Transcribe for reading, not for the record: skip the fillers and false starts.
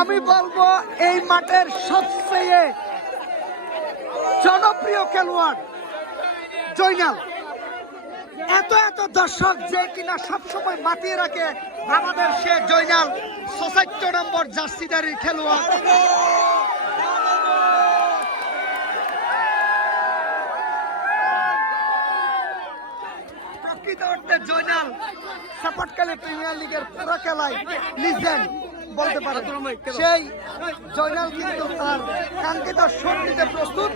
আমি বলবো এই মাঠের সবচেয়ে জনপ্রিয় খেলোয়াড় জয়নাল। এত এত দর্শক যে কিনা সবসময় মাতিয়ে রাখে আমাদের সে জয়নাল ৭৪ নম্বর জার্সিদারির খেলোয়াড়। প্রকৃত অর্থে জয়নাল সাপাটকালী প্রিমিয়ার লিগের পুরো খেলায় লিজেন্ড বলতে পারে। সেই জয়নাল কিন্তু তার কাঙ্ক্ষিত শোধ নিতে প্রস্তুত।